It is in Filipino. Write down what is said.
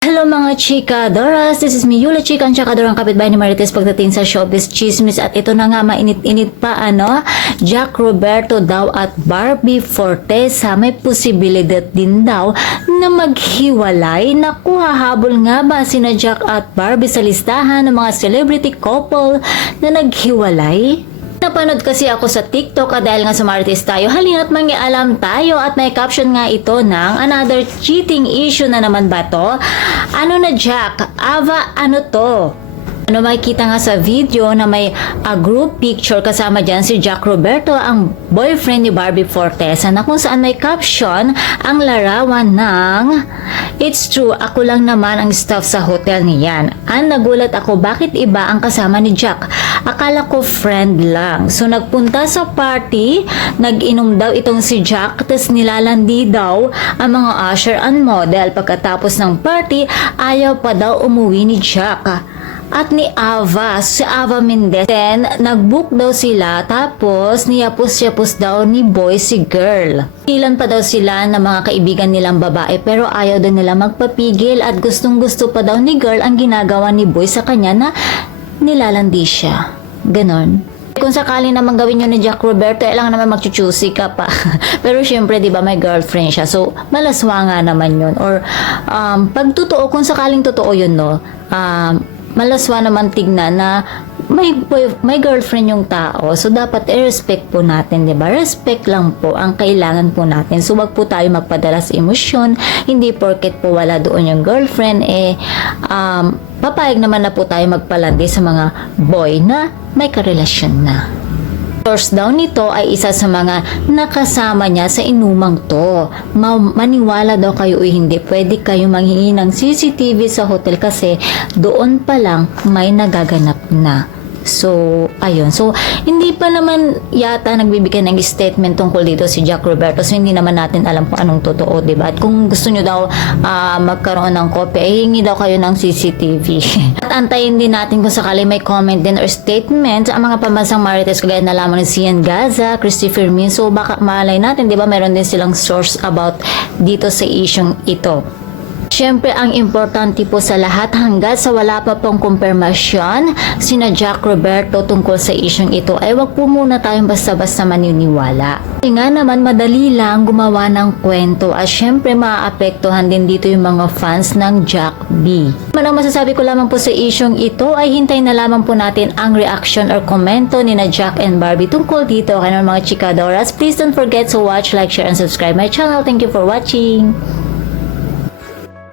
Hello mga chikadoras, this is me Yula Chika, ang chikadorang kapitbahay ni Marites pagdating sa showbiz chismis. At ito na nga, mainit-init pa Jack Roberto daw at Barbie Fortesa may posibilidad din daw na maghiwalay. Naku, hahabol nga ba sina Jack at Barbie sa listahan ng mga celebrity couple na naghiwalay? Napanood kasi ako sa TikTok at dahil nga sa Marites tayo, halina't mangialam tayo at may caption nga ito ng another cheating issue na naman ba to? Ano na Jack? Ava, ano to? Makikita nga sa video na may group picture kasama dyan si Jack Roberto, ang boyfriend ni Barbie Fortesa, na kung saan may caption ang larawan ng "It's true, ako lang naman ang staff sa hotel niyan." Nagulat ako, bakit iba ang kasama ni Jack? Akala ko friend lang. So nagpunta sa party, nag-inom daw itong si Jack, tapos nilalandi daw ang mga usher and model. Pagkatapos ng party, ayaw pa daw umuwi ni Jack at ni Ava, si Ava Mendez. Then, nag-book daw sila, tapos niyapos-yapos daw ni boy si girl. Ilan pa daw sila na mga kaibigan nilang babae, pero ayaw daw nila magpapigil at gustong-gusto pa daw ni girl ang ginagawa ni boy sa kanya na nilalandi siya. Ganon. Kung sakali naman gawin yun ni Jack Roberto, lang naman magchuchusi ka pa. Pero syempre, di ba, may girlfriend siya. So, malaswa nga naman yun. Or, pag totoo, kung sakaling totoo yun, no, malaswa naman tignan na may girlfriend yung tao. So, dapat i-respect po natin, di ba? Respect lang po ang kailangan po natin. So, wag po tayo magpadala sa emosyon. Hindi porket po wala doon yung girlfriend, papayag naman na po tayo magpalandi sa mga boy na may karelasyon na. Source daw nito ay isa sa mga nakasama niya sa inumang to. Maniwala daw kayo o hindi, pwede kayo manghingi ng CCTV sa hotel kasi doon pa lang may nagaganap na. So, ayun. So, hindi pa naman yata nagbibigay ng statement tungkol dito si Jack Roberto. So, hindi naman natin alam kung anong totoo, diba? At kung gusto nyo daw magkaroon ng kopya, hingi daw kayo ng CCTV. At antayin din natin kung sakali may comment din or statement ang mga pambansang Marites kagaya na lamang ni Sian Gaza, Christopher Min. So, baka malay natin, diba? Meron din silang source about dito sa isyong ito. Siyempre, ang importante po sa lahat, hanggat sa wala pa pong kumpirmasyon sina Jack Roberto tungkol sa isyong ito, ay wag po muna tayong basta-basta maniniwala. Kasi nga naman, madali lang gumawa ng kwento at siyempre maaapektuhan din dito yung mga fans ng Jack B. Ang masasabi ko lamang po sa isyong ito ay hintayin na lamang po natin ang reaction or komento ni na Jack and Barbie tungkol dito. Kaya mga chikadoras, please don't forget to watch, like, share, and subscribe my channel. Thank you for watching.